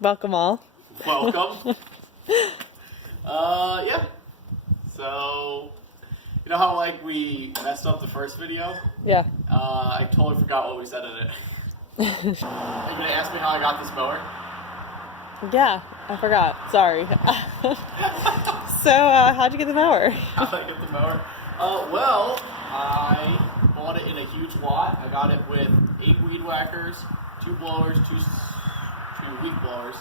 Welcome all. Welcome. Yeah. So, you know how like we messed up the first video? Yeah. I totally forgot what we said in it. Are you gonna ask me how I got this mower? Yeah, I forgot. Sorry. So, how'd you get the mower? How did I get the mower? Well, I bought it in a huge lot. I got it with 8 weed whackers, 2 blowers, 2 weed blowers,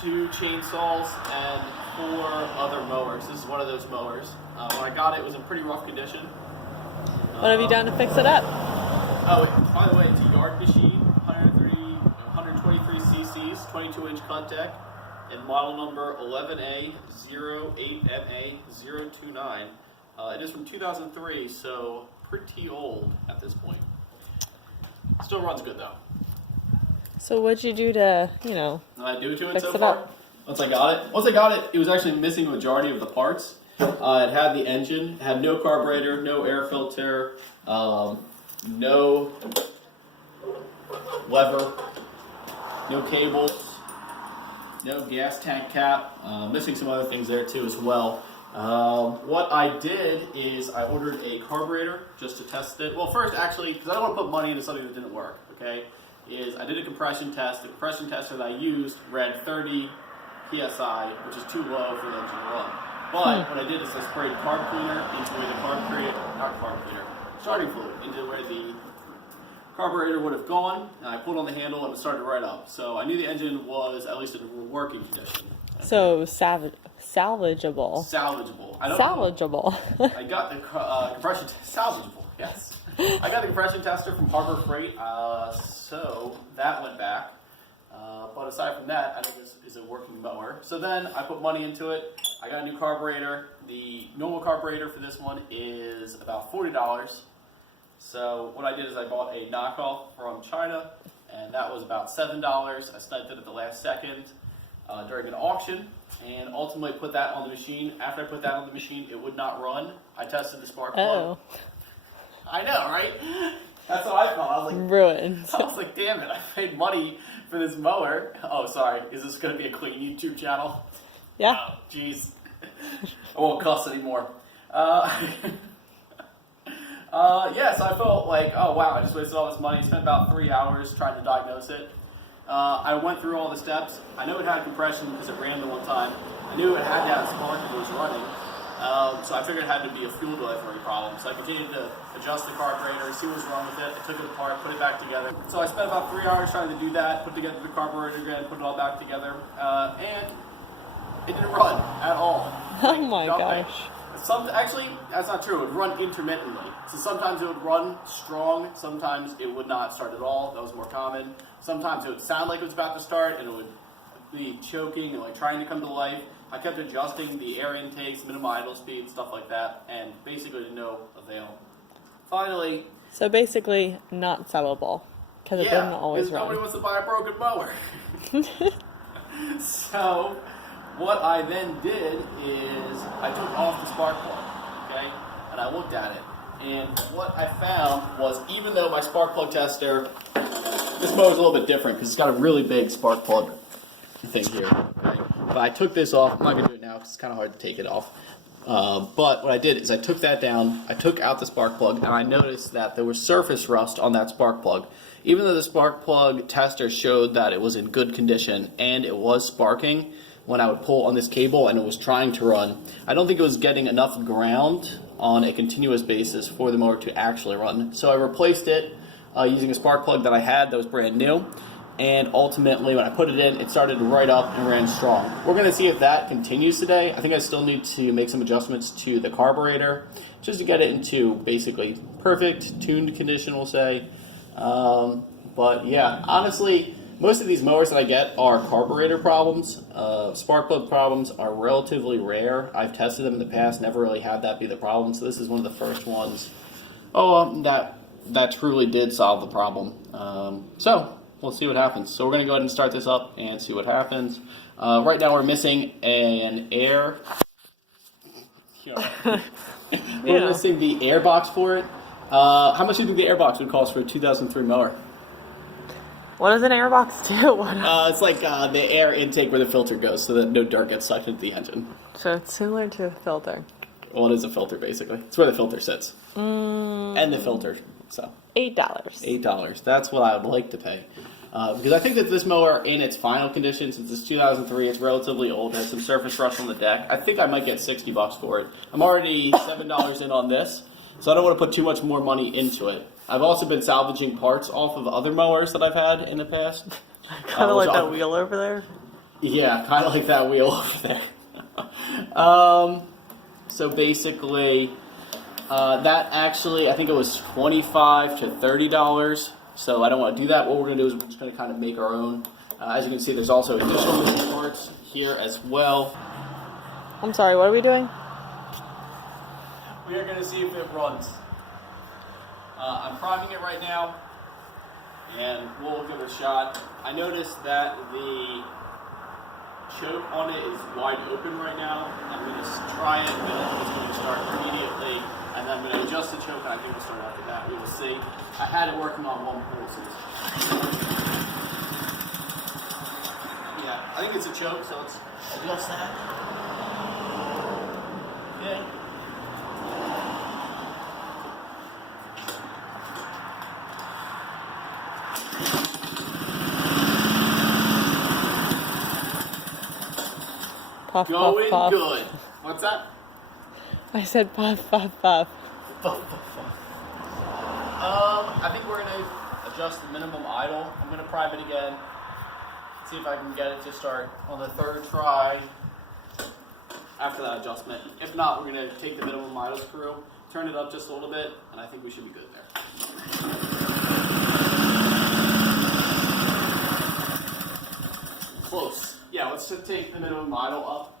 2 chainsaws, and 4 other mowers. This is one of those mowers. When I got it, it was in pretty rough condition. What have you done to fix it up? Oh, by the way, it's a yard machine, 123 cc's, 22-inch cut deck, and model number 11A08MA029. It is from 2003, so pretty old at this point. Still runs good though. So what'd you do to, Do to it fix so it far? up? Once I got it, it was actually missing the majority of the parts. It had the engine, it had no carburetor, no air filter, no lever, no cables, no gas tank cap, missing some other things there too as well. What I did is I ordered a carburetor just to test it. Well, first actually, because I don't want to put money into something that didn't work, okay, is I did a compression test. The compression tester that I used read 30 PSI, which is too low for the engine to run. But what I did is I sprayed carb cleaner into where starting fluid into where the carburetor would have gone, and I pulled on the handle and it started right up. So I knew the engine was at least in working condition. So, salvageable. Salvageable. Salvageable. I got the compression salvageable. Yes, I got the compression tester from Harbor Freight, so that went back. But aside from that, I think this is a working mower. So then I put money into it. I got a new carburetor. The normal carburetor for this one is about $40. So what I did is I bought a knockoff from China, and that was about $7. I spent it at the last second during an auction, and ultimately put that on the machine. After I put that on the machine, it would not run. I tested the spark plug. Oh. I know, right? That's how I felt. I was like, Ruined. I was like, damn it, I paid money for this mower. Oh, sorry. Is this going to be a clean YouTube channel? Yeah. Oh, jeez. I won't cuss anymore. Yeah, so I felt like, oh, wow, I just wasted all this money. Spent about 3 hours trying to diagnose it. I went through all the steps. I know it had compression because it ran the one time. I knew it had to have spark if it was running. So I figured it had to be a fuel delivery problem. So I continued to adjust the carburetor, see what was wrong with it. I took it apart, put it back together. So I spent about 3 hours trying to do that, put together the carburetor again, put it all back together, and it didn't run at all. Oh my gosh. Actually, that's not true. It would run intermittently. So sometimes it would run strong, sometimes it would not start at all. That was more common. Sometimes it would sound like it was about to start, and it would be choking and like trying to come to life. I kept adjusting the air intakes, minimum idle speed, stuff like that, and basically to no avail. Finally... So basically, not sellable, because it didn't always run. Nobody wants to buy a broken mower. So, what I then did is I took off the spark plug, okay, and I looked at it. And what I found was, even though my spark plug tester, this mower is a little bit different because it's got a really big spark plug thing here, okay? But I took this off. I'm not going to do it now because it's kind of hard to take it off. But what I did is I took that down, I took out the spark plug, and I noticed that there was surface rust on that spark plug. Even though the spark plug tester showed that it was in good condition and it was sparking when I would pull on this cable and it was trying to run, I don't think it was getting enough ground on a continuous basis for the mower to actually run. So I replaced it using a spark plug that I had that was brand new. And ultimately, when I put it in, it started right up and ran strong. We're going to see if that continues today. I think I still need to make some adjustments to the carburetor just to get it into basically perfect, tuned condition, we'll say. But yeah, honestly, most of these mowers that I get are carburetor problems. Spark plug problems are relatively rare. I've tested them in the past, never really had that be the problem. So this is one of the first ones that truly did solve the problem. So we'll see what happens. So we're going to go ahead and start this up and see what happens. Right now we're missing an air. We're missing the air box for it. How much do you think the air box would cost for a 2003 mower? What does an airbox do? It's like the air intake where the filter goes so that no dirt gets sucked into the engine. So it's similar to a filter. Well, it is a filter, basically. It's where the filter sits. And the filter, so. $8. $8. That's what I would like to pay. Because I think that this mower, in its final condition, since it's 2003, it's relatively old, has some surface rust on the deck. I think I might get $60 for it. I'm already $7 in on this, so I don't want to put too much more money into it. I've also been salvaging parts off of other mowers that I've had in the past. Kind of like that wheel over there? Yeah, kind of like that wheel over there. So basically, that actually, I think it was $25 to $30. So I don't want to do that. What we're going to do is we're just going to kind of make our own. As you can see, there's also additional moving parts here as well. I'm sorry, what are we doing? We are going to see if it runs. I'm priming it right now, and we'll give it a shot. I noticed that the choke on it is wide open right now. I'm going to try it, then it's going to start immediately, and then I'm going to adjust the choke, and I think we'll start after that. We will see. I had it working on one pole, so yeah, I think it's a choke, so let's adjust that. Okay. Puff, Going puff, puff. good. What's that? I said puff, puff, puff. I think we're going to adjust the minimum idle. I'm going to prime it again. See if I can get it to start on the third try after that adjustment. If not, we're going to take the minimum idle screw, turn it up just a little bit, and I think we should be good there. Close. Yeah, let's just take the minimum idle up.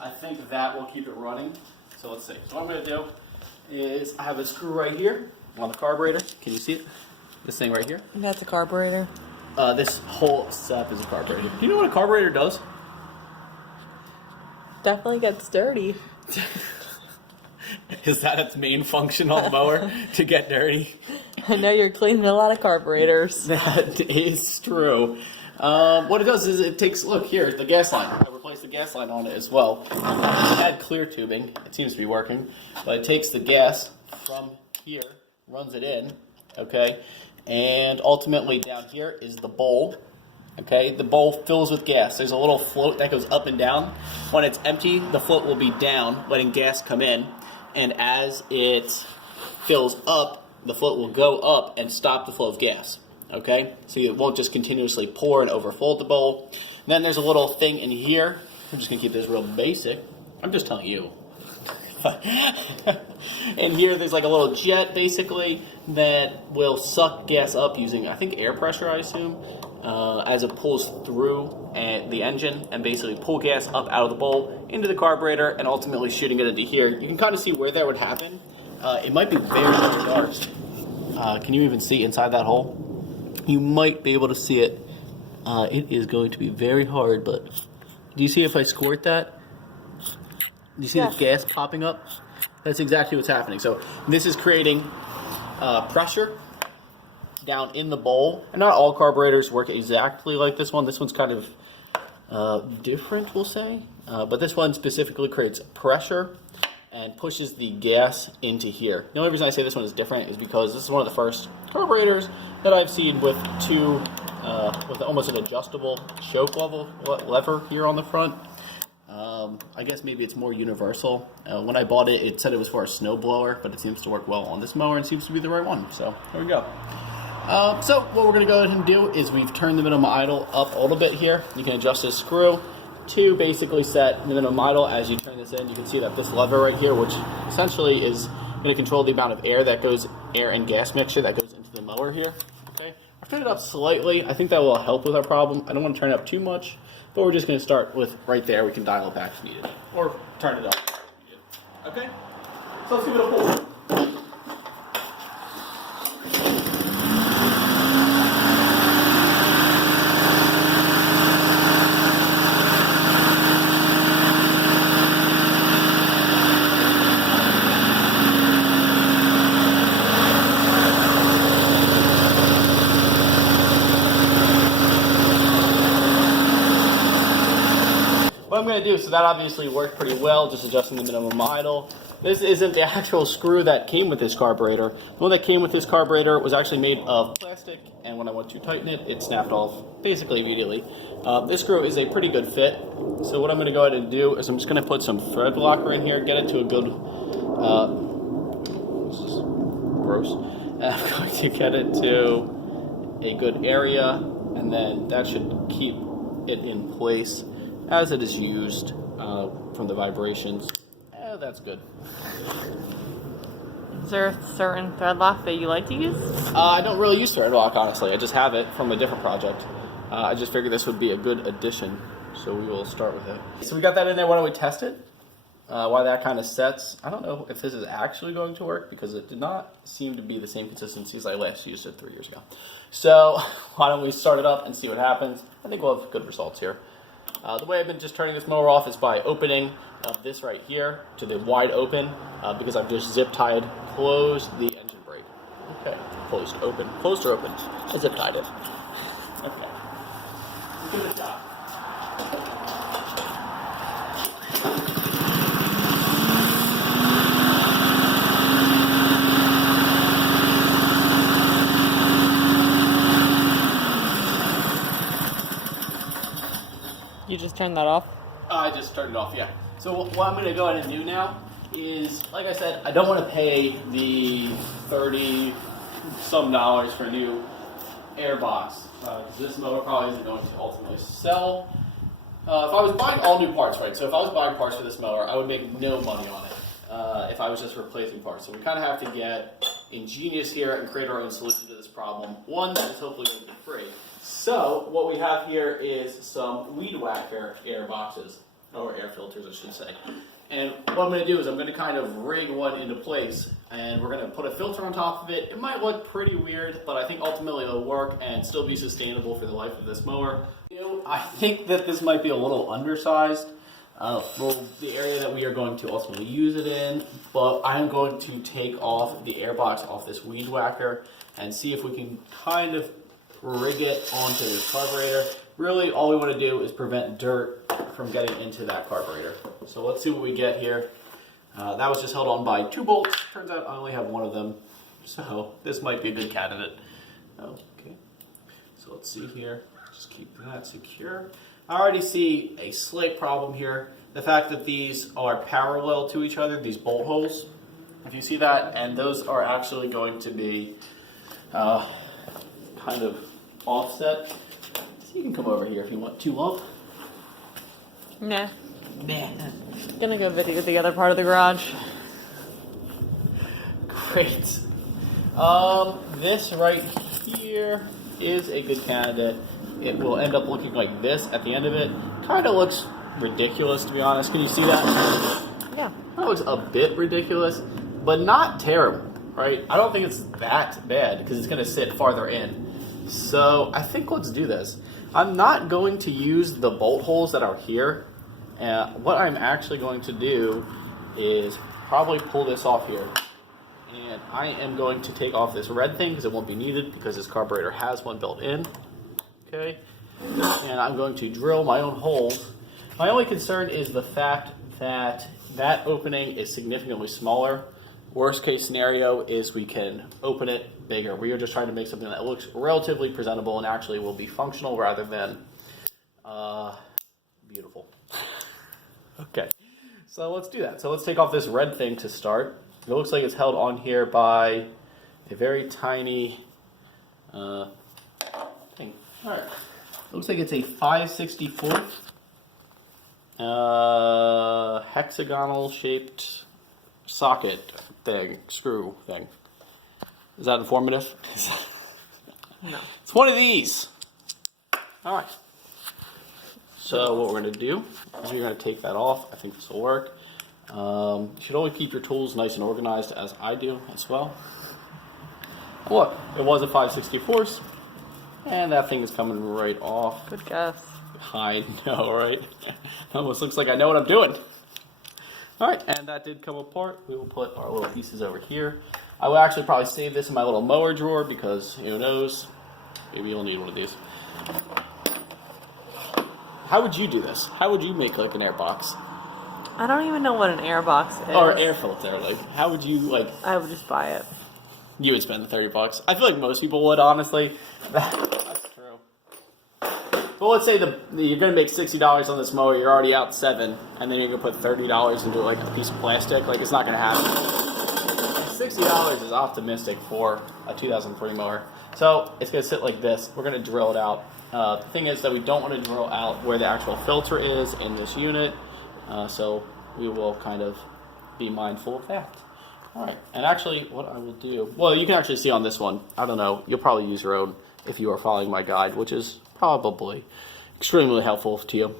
I think that will keep it running. So let's see. So what I'm going to do is I have a screw right here on the carburetor. Can you see it? This thing right here. That's a carburetor. This whole setup is a carburetor. Do you know what a carburetor does? Definitely gets dirty. Is that its main function on the mower? To get dirty? I know you're cleaning a lot of carburetors. That is true. What it does is it takes, look here, the gas line. I replaced the gas line on it as well. It had clear tubing. It seems to be working. But it takes the gas from here, runs it in, okay? And ultimately down here is the bowl. Okay, the bowl fills with gas. There's a little float that goes up and down. When it's empty, the float will be down, letting gas come in. And as it fills up, the float will go up and stop the flow of gas. Okay, so it won't just continuously pour and overflow the bowl. And then there's a little thing in here. I'm just gonna keep this real basic. I'm just telling you. And here there's like a little jet basically that will suck gas up using, I think, air pressure, I assume, as it pulls through the engine and basically pull gas up out of the bowl into the carburetor and ultimately shooting it into here. You can kind of see where that would happen. It might be very, very dark. Can you even see inside that hole? You might be able to see it. It is going to be very hard, but do you see if I squirt that? Do you see the gas popping up? That's exactly what's happening. So this is creating pressure down in the bowl. And not all carburetors work exactly like this one. This one's kind of different, we'll say. But this one specifically creates pressure and pushes the gas into here. The only reason I say this one is different is because this is one of the first carburetors that I've seen with with almost an adjustable choke lever here on the front. I guess maybe it's more universal. When I bought it, it said it was for a snowblower, but it seems to work well on this mower and seems to be the right one. So there we go. So what we're going to go ahead and do is we've turned the minimum idle up a little bit here. You can adjust this screw to basically set minimum idle. As you turn this in, you can see that this lever right here, which essentially is going to control the amount of air and gas mixture that goes into the mower here. Okay, I've turned it up slightly. I think that will help with our problem. I don't want to turn it up too much, but we're just going to start with right there. We can dial it back if needed, or turn it up if needed. Okay, so let's give it a pull. I'm going to do, so that obviously worked pretty well, just adjusting the minimum idle. This isn't the actual screw that came with this carburetor. The one that came with this carburetor was actually made of plastic, and when I went to tighten it, it snapped off basically immediately. This screw is a pretty good fit, so what I'm going to go ahead and do is I'm just going to put some thread locker in here, get it to a good, this is gross, I'm going to get it to a good area, and then that should keep it in place as it is used from the vibrations. That's good. Is there a certain thread lock that you like to use? I don't really use thread lock, honestly. I just have it from a different project. I just figured this would be a good addition, so we will start with it. So we got that in there. Why don't we test it? Why that kind of sets. I don't know if this is actually going to work because it did not seem to be the same consistency as I last used it 3 years ago. So why don't we start it up and see what happens? I think we'll have good results here. The way I've been just turning this mower off is by opening this right here to the wide open because I've just zip tied, closed the engine brake. Okay, closed or open. I zip tied it. Okay, give it a shot. You just turned that off? I just turned it off, yeah. So what I'm going to go ahead and do now is, like I said, I don't want to pay the $30-some for a new air box because this mower probably isn't going to ultimately sell. If I was buying all new parts, right? So if I was buying parts for this mower, I would make no money on it if I was just replacing parts. So we kind of have to get ingenious here and create our own solution to this problem. One that is hopefully going to be free. So what we have here is some weed whacker air boxes, or air filters I should say. And what I'm going to do is I'm going to kind of rig one into place, and we're going to put a filter on top of it. It might look pretty weird, but I think ultimately it'll work and still be sustainable for the life of this mower. I think that this might be a little undersized for the area that we are going to ultimately use it in, but I'm going to take off the air box off this weed whacker and see if we can kind of rig it onto this carburetor. Really, all we want to do is prevent dirt from getting into that carburetor. So let's see what we get here. That was just held on by 2 bolts. Turns out I only have one of them, so this might be a good candidate. Okay, so let's see here. Just keep that secure. I already see a slight problem here. The fact that these are parallel to each other, these bolt holes, if you see that, and those are actually going to be kind of offset. So you can come over here if you want to, love. Nah. Nah. Gonna go video the other part of the garage. Great. This right here is a good candidate. It will end up looking like this at the end of it. Kind of looks ridiculous, to be honest. Can you see that? Yeah. That looks a bit ridiculous, but not terrible, right? I don't think it's that bad because it's going to sit farther in. So I think let's do this. I'm not going to use the bolt holes that are here. What I'm actually going to do is probably pull this off here. And I am going to take off this red thing because it won't be needed because this carburetor has one built in. Okay. And I'm going to drill my own holes. My only concern is the fact that that opening is significantly smaller. Worst case scenario is we can open it bigger. We are just trying to make something that looks relatively presentable and actually will be functional rather than beautiful. Okay, so let's do that. So let's take off this red thing to start. It looks like it's held on here by a very tiny thing. All right, looks like it's a 5/64 hexagonal shaped socket thing, screw thing. Is that informative? No. It's one of these. All right. So what we're going to do is we're going to take that off. I think this will work. You should always keep your tools nice and organized, as I do as well. Look, it was a 5/64, and that thing is coming right off. Good guess. I know, right? Almost looks like I know what I'm doing. All right, and that did come apart. We will put our little pieces over here. I will actually probably save this in my little mower drawer because who knows? Maybe you'll need one of these. how would you do this? How would you make like an air box? I don't even know what an air box is. Or air filter, like, how would you, like... I would just buy it. You would spend the $30. I feel like most people would, honestly. That's true. Well, let's say you're going to make $60 on this mower, you're already out $7, and then you're going to put $30 into, like, a piece of plastic. Like, it's not going to happen. $60 is optimistic for a 2003 mower. So, it's going to sit like this. We're going to drill it out. The thing is that we don't want to drill out where the actual filter is in this unit. So we will kind of be mindful of that. All right, and actually what I will do, well, you can actually see on this one, I don't know, you'll probably use your own if you are following my guide, which is probably extremely helpful to you.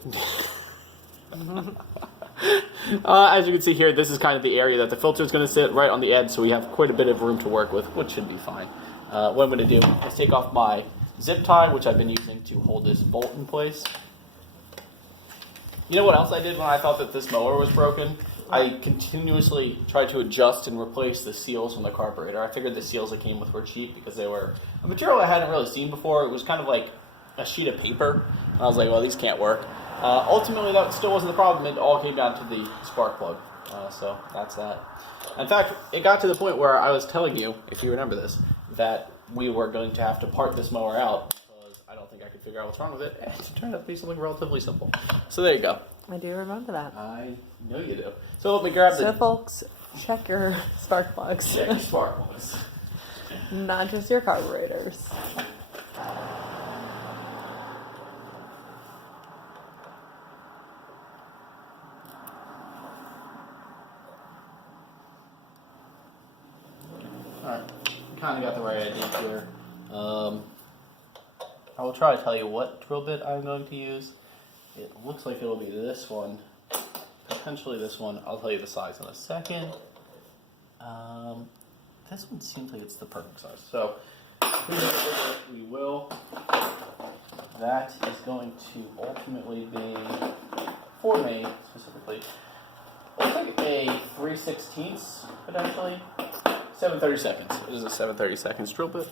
As you can see here, this is kind of the area that the filter is going to sit right on the edge, so we have quite a bit of room to work with, which should be fine. What I'm going to do is take off my zip tie, which I've been using to hold this bolt in place. You know what else I did when I thought that this mower was broken? I continuously tried to adjust and replace the seals from the carburetor. I figured the seals that came with were cheap because they were a material I hadn't really seen before. It was kind of like a sheet of paper. And I was like, well, these can't work. Ultimately, that still wasn't the problem. It all came down to the spark plug. So that's that. In fact, it got to the point where I was telling you, if you remember this, that we were going to have to part this mower out. I don't think I could figure out what's wrong with it. It turned out to be something relatively simple. So there you go. I do remember that. I know you do. So let me grab So folks, check your spark plugs. Check your spark plugs. Not just your carburetors. Alright, kind of got the right idea here. I will try to tell you what drill bit I'm going to use. It looks like it'll be this one, potentially this one. I'll tell you the size in a second. This one seems like it's the perfect size. So, we will. That is going to ultimately be, for me specifically, looks like a 3/16 potentially. 7/32. It is a 7/32 drill bit.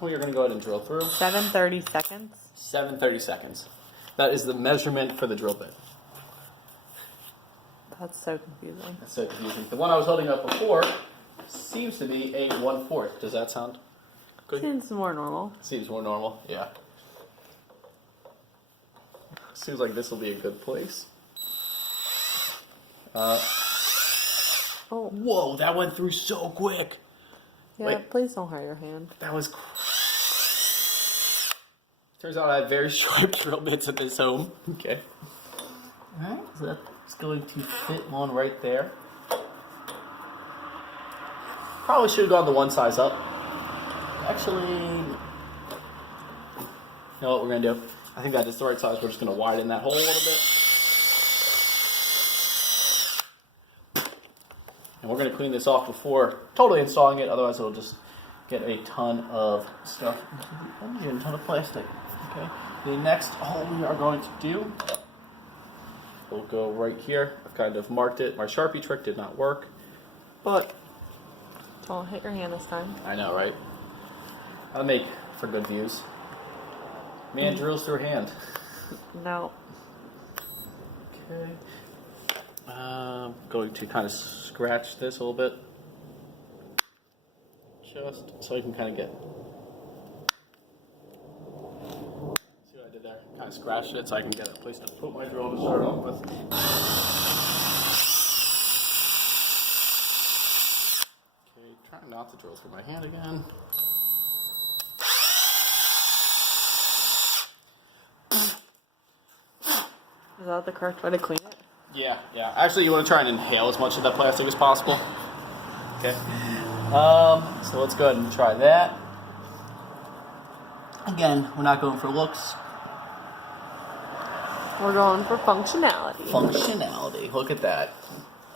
We are going to go ahead and drill through. 7/30 seconds? 7/32. That is the measurement for the drill bit. That's so confusing. That's so confusing. The one I was holding up before seems to be a 1/4. Does that sound good? Seems more normal. Seems more normal, yeah. Seems like this will be a good place. Oh. Whoa, that went through so quick. Yeah, Wait. please don't hurt your hand. That was... Turns out I have very sharp drill bits at this home. Okay. Alright, so that's going to fit one right there. Probably should have gone the one size up. Actually, you know what we're going to do? I think that is the right size. We're just going to widen that hole a little bit. And we're going to clean this off before totally installing it, otherwise it'll just get a ton of stuff. Get a ton of plastic. Okay. The next hole we are going to do will go right here. I've kind of marked it. My Sharpie trick did not work, but Don't hit your hand this time. I know, right? That'll make for good views. Man drills through hand. No. Okay. Going to kind of scratch this a little bit. Just so I can kind of get... See what I did there? Kind of scratched it so I can get a place to put my drill to start off with. Okay, trying not to drill through my hand again. Is that the correct way to clean it? Yeah. Actually, you want to try and inhale as much of that plastic as possible. Okay. So let's go ahead and try that. Again, we're not going for looks. We're going for functionality. Functionality. Look at that.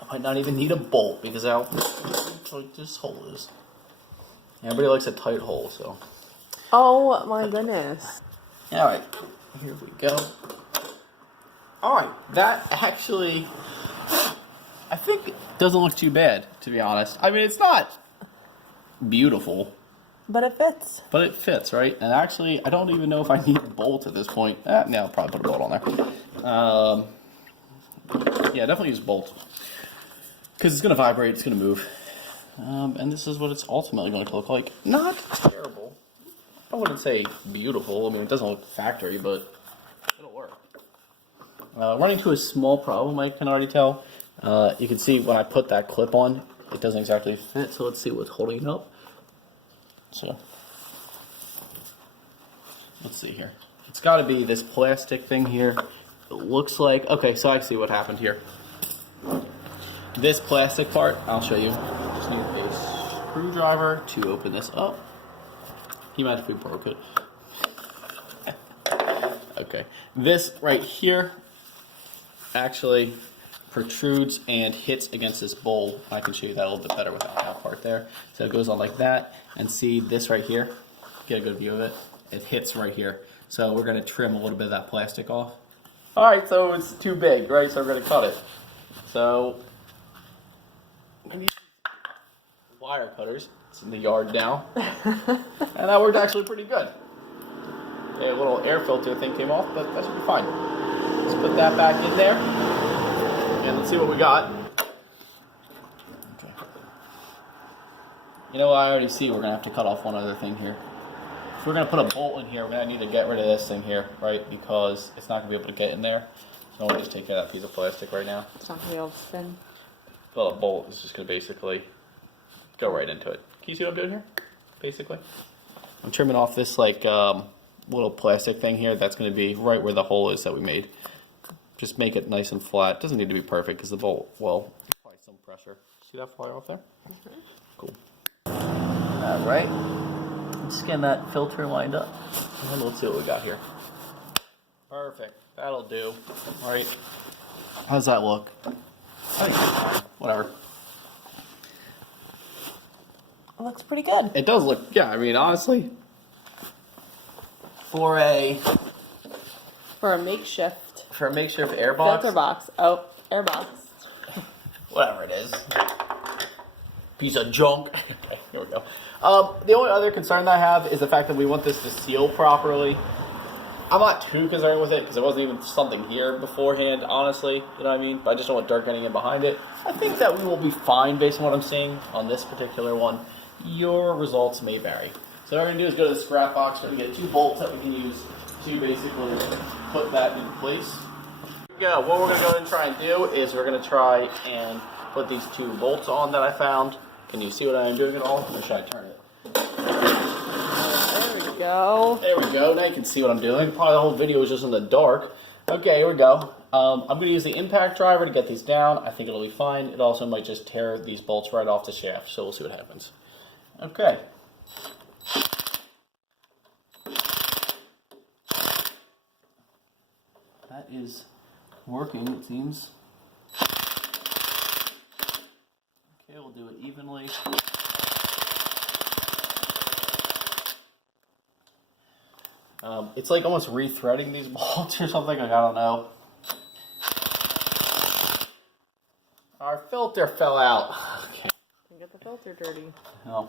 I might not even need a bolt because how tight this hole is. Everybody likes a tight hole, so. Oh my goodness. Alright, here we go. Alright, that actually, I think doesn't look too bad, to be honest. I mean, it's not beautiful. But it fits. But it fits, right? And actually, I don't even know if I need a bolt at this point. No, I'll probably put a bolt on there. Yeah, definitely use bolts. Because it's going to vibrate, it's going to move. And this is what it's ultimately going to look like. Not terrible. I wouldn't say beautiful. I mean, it doesn't look factory, but it'll work. Running into a small problem, I can already tell. You can see when I put that clip on, it doesn't exactly fit. So let's see what's holding it up. So, let's see here. It's got to be this plastic thing here. It looks like, okay, so I see what happened here. This plastic part, I'll show you. Just need a screwdriver to open this up. You might if we broke it. Okay, this right here actually protrudes and hits against this bowl. I can show you that a little bit better without that part there. So it goes on like that, and see this right here. Get a good view of it. It hits right here. So we're going to trim a little bit of that plastic off. All right, so it's too big, right? So we're going to cut it. So I'm going to use wire cutters. It's in the yard now. And that worked actually pretty good. A little air filter thing came off, but that should be fine. Let's put that back in there. And let's see what we got. Okay. You know what, I already see we're going to have to cut off one other thing here. If we're going to put a bolt in here, we're going to need to get rid of this thing here, right? Because it's not going to be able to get in there. So I'm going to just take care of that piece of plastic right now. It's not going to be able to spin. Well, a bolt is just going to basically go right into it. Can you see what I'm doing here? Basically. I'm trimming off this like little plastic thing here. That's going to be right where the hole is that we made. Just make it nice and flat. Doesn't need to be perfect because the bolt, well, apply some pressure. See that fly off there? Mm-hmm. Cool. All right. Just getting that filter lined up. And let's see what we got here. Perfect. That'll do. All right. How's that look? I think it's fine. Whatever. It looks pretty good. It does look, yeah, I mean, honestly, for a makeshift air box. filter box. Oh, air box. Whatever it is. Piece of junk. Okay, here we go. The only other concern that I have is the fact that we want this to seal properly. I'm not too concerned with it because there wasn't even something here beforehand, honestly. You know what I mean? But I just don't want dirt getting in behind it. I think that we will be fine based on what I'm seeing on this particular one. Your results may vary. So what we're going to do is go to the scrap box. We're going to get 2 bolts that we can use to basically put that in place. Yeah, what we're going to go ahead and try and do is we're going to try and put these 2 bolts on that I found. Can you see what I'm doing at all? Or should I turn it? There we go. There we go. Now you can see what I'm doing. Probably the whole video is just in the dark. Okay, here we go. I'm going to use the impact driver to get these down. I think it'll be fine. It also might just tear these bolts right off the shaft, so we'll see what happens. Okay. That is working, it seems. Okay, we'll do it evenly. It's like almost rethreading these bolts or something, like I don't know. Our filter fell out. Okay. Get the filter dirty. No.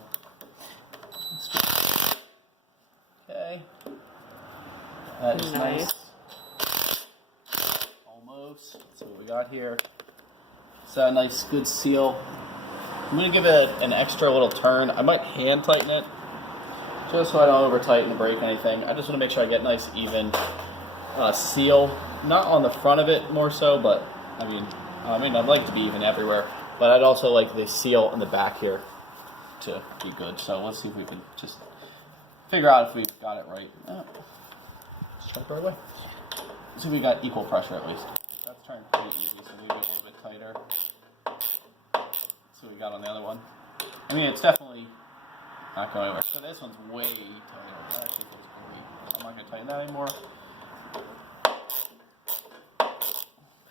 Okay. That is nice. Almost. Let's see what we got here. So a nice good seal. I'm going to give it an extra little turn. I might hand tighten it. Just so I don't over tighten and break anything. I just want to make sure I get nice even seal. Not on the front of it more so, but I mean I'd like to be even everywhere. But I'd also like the seal in the back here to be good. So let's see if we can just figure out if we got it right. Strike right away. Let's see if we got equal pressure at least. That's trying pretty easy, so maybe a little bit tighter. See what we got on the other one. I mean, it's definitely not going anywhere. So this one's way tighter. That actually feels great. I'm not going to tighten that anymore.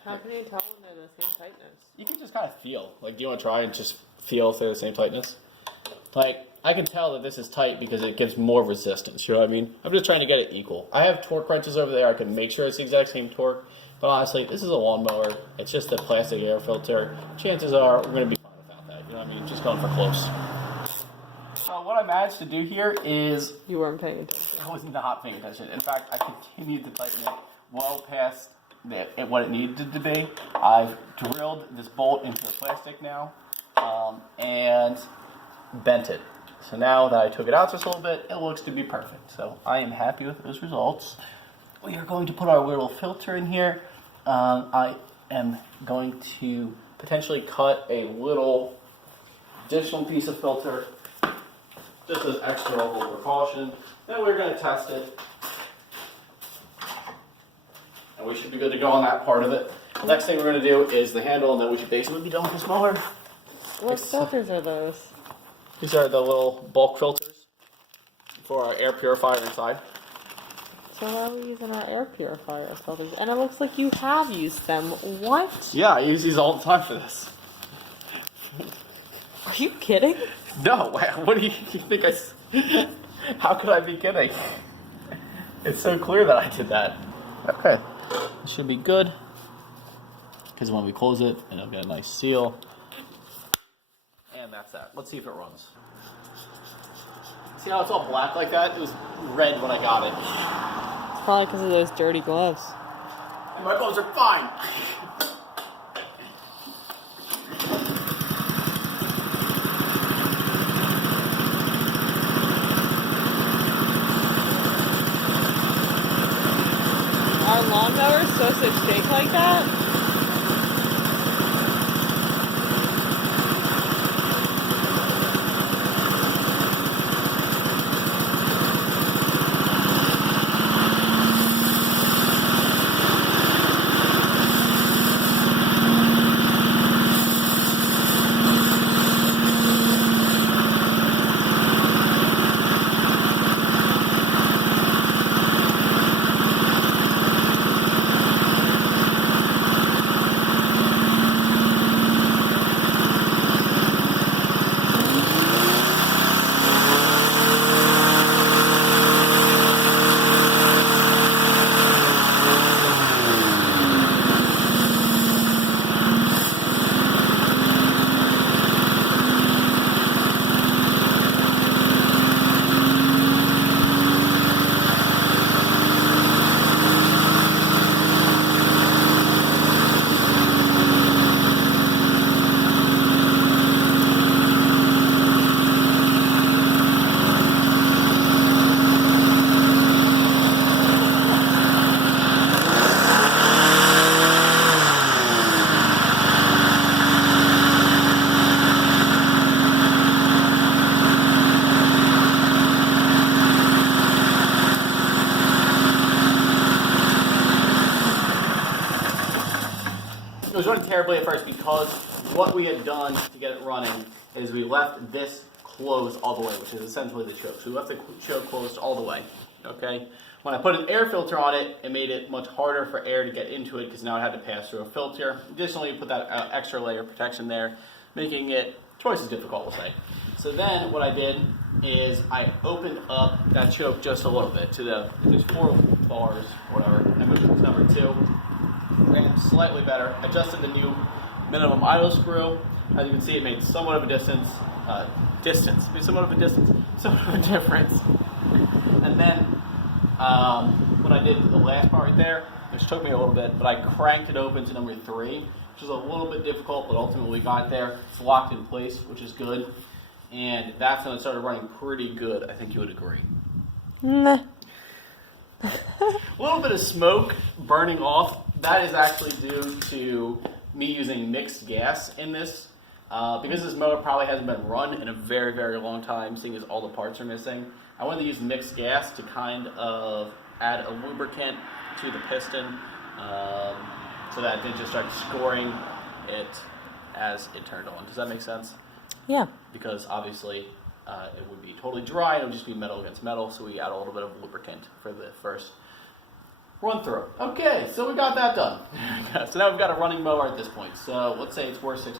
How can you tell when they're the same tightness? You can just kind of feel. Like, do you want to try and just feel if they're the same tightness? Like, I can tell that this is tight because it gives more resistance. You know what I mean? I'm just trying to get it equal. I have torque wrenches over there. I can make sure it's the exact same torque. But honestly, this is a lawnmower. It's just a plastic air filter. Chances are we're going to be fine without that. You know what I mean? Just going for close. So what I managed to do here is... You weren't paying attention. I was not paying attention. In fact, I continued to tighten it well past what it needed to be. I've drilled this bolt into the plastic now and bent it. So now that I took it out just a little bit, it looks to be perfect. So I am happy with those results. We are going to put our little filter in here. I am going to potentially cut a little additional piece of filter just as extra level precaution. Then we're going to test it. And we should be good to go on that part of it. Next thing we're going to do is the handle, and then we should basically be done with this mower. What filters are those? These are the little bulk filters for our air purifier inside. So why are we using our air purifier filters? And it looks like you have used them. What? Yeah, I use these all the time for this. Are you kidding? No, what do you think how could I be kidding? It's so clear that I did that. Okay, it should be good. Because when we close it, it'll get a nice seal. And that's that. Let's see if it runs. See how it's all black like that? It was red when I got it. It's probably because of those dirty gloves. And my gloves are fine. Our lawnmower supposed to shake like that? It was running terribly at first because what we had done to get it running is we left this closed all the way, which is essentially the choke. So we left the choke closed all the way, okay? When I put an air filter on it, it made it much harder for air to get into it because now it had to pass through a filter. Additionally, you put that extra layer of protection there, making it twice as difficult, we'll say. So then what I did is I opened up that choke just a little bit to there's 4 bars, whatever. I moved it to number 2. Ran slightly better. Adjusted the new minimum idle screw. As you can see, it made somewhat of a somewhat of a difference. And then when I did the last part right there, which took me a little bit, but I cranked it open to number 3, which is a little bit difficult, but ultimately we got there. It's locked in place, which is good. And that's when it started running pretty good. I think you would agree. Nah. A little bit of smoke burning off. That is actually due to me using mixed gas in this. Because this motor probably hasn't been run in a very, very long time, seeing as all the parts are missing. I wanted to use mixed gas to kind of add a lubricant to the piston so that it didn't just start scoring it as it turned on. Does that make sense? Yeah. Because obviously it would be totally dry and it would just be metal against metal, so we add a little bit of lubricant for the first run through. Okay, so we got that done. So now we've got a running mower at this point. So let's say it's worth $6.